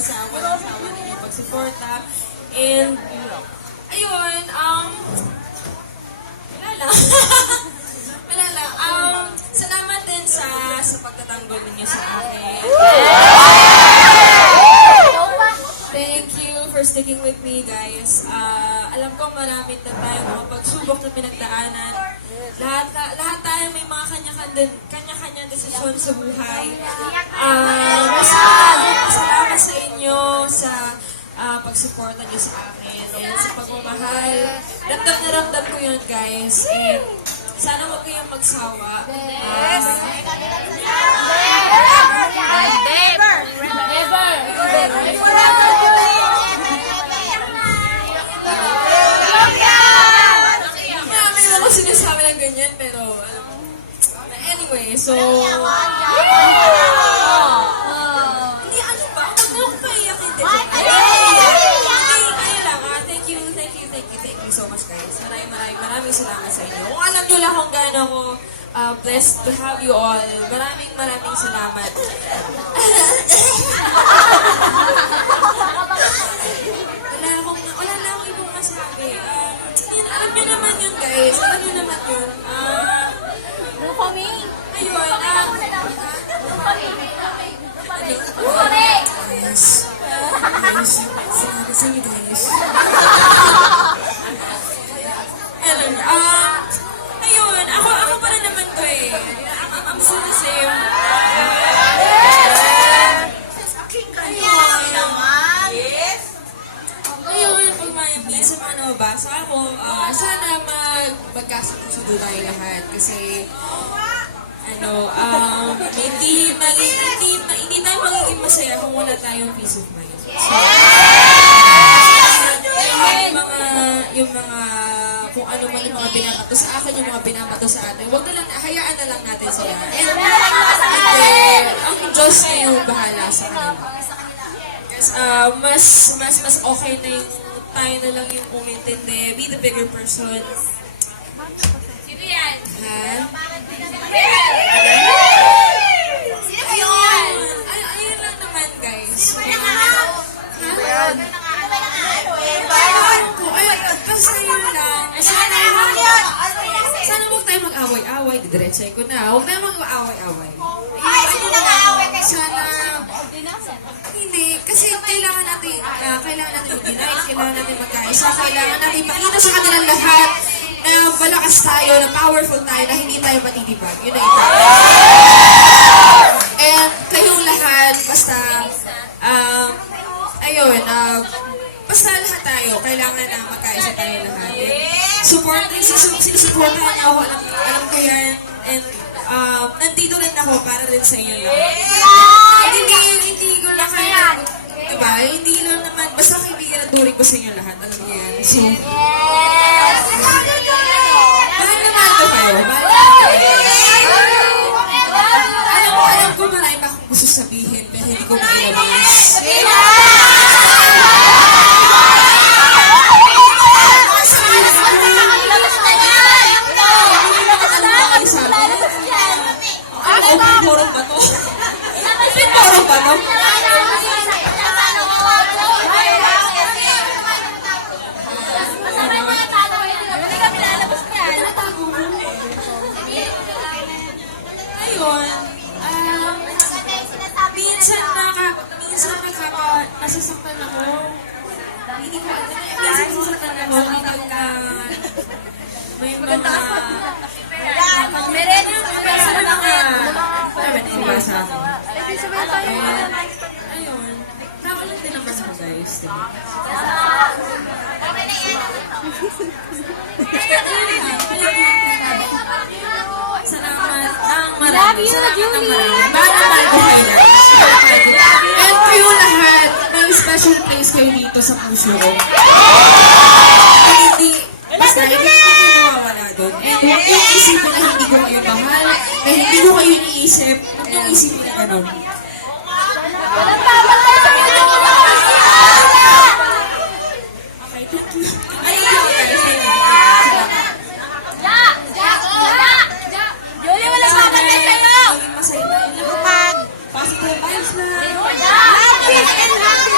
sa walang sawa ninyong pagsuporta. And, ayun, wala lang. Wala lang. Salamat din sa pagtatanggol ninyo sa akin. Thank you for sticking with me, guys. Alam ko marami na tayong mga pagsubok na pinagdaanan. Lahat tayo may mga kanya-kanya desisyon sa buhay. Salamat sa inyo sa pagsuporta niyo sa akin and sa pagmamahal. Ramdam na ramdam ko yun, guys. And sana huwag kayong magsawa. Marami na ako sinasabi ng ganyan, pero anyway, so... Hindi, ano ba? Huwag na akong paiyakin din. Thank you so much, guys. Maraming salamat sa inyo. Kung alam nyo lang kung gaano ako blessed to have you all, maraming salamat. Wala na akong ibang masabi. Alam nyo naman yun, guys. Alam nyo naman yun. Ayun, salamat sa inyo, guys. Ayun, ako pa rin naman to eh. I'm still the same. Ayun, pag may sa mga nababasa ako, sana magkasundo tayo lahat. Kasi, hindi tayo magiging masaya kung wala tayong peace of mind. So, yung mga kung ano man yung mga binabato sa akin, yung mga binabato sa atin, huwag na lang, hayaan na lang natin sila. And ang Diyos na yung bahala sa kanila. Kasi mas okay na yung tayo na lang yung umintindi, be the bigger person. Sino yan? Ha? Ayun lang naman, guys. Basta yun lang. Sana huwag tayo mag-away-away. Didiretsahin ko na. Huwag tayo mag-away-away. Sana... Hindi. Kasi kailangan natin mag-unite. Kailangan natin magkaisa. Kailangan natin ipakita sa kanilang lahat na malakas tayo, na powerful tayo, na hindi tayo matitibag. Yun na ito. And kayong lahat, basta... basta lahat tayo, kailangan na magkaisa tayo lahat. Sinusuportahan niyo ako, alam ko yan. And nandito rin ako para rin sa inyo lahat. Hindi ko lang kaya, diba? Hindi lang naman, basta kaibigan at turing ko sa inyo lahat. Alam niyo yan. So, mahal ko kayo. Alam ko marami pa akong gusto sabihin, pero hindi ko mailabas. Porong ba to? Porong ba to? Ayun. Minsan nasasaktan ako. Hindi ko minsan nasasaktan ako kapag may mga ayun. Tama lang din ang kasama, guys. Salamat ng marami. Mahal ko kayo. And kayo lahat, may special place kayo dito sa puso ko. Basta hindi ko mawawala doon. And huwag yung isipin na hindi ko kayo mahal, na hindi ko kayo iniisip, huwag yung isipin na gano'n. Okay, thank you. Ayun lang, guys. Julie, wala pa natin sa'yo! Maging masaya tayo lahat. Positive vibes na. Happy and happy!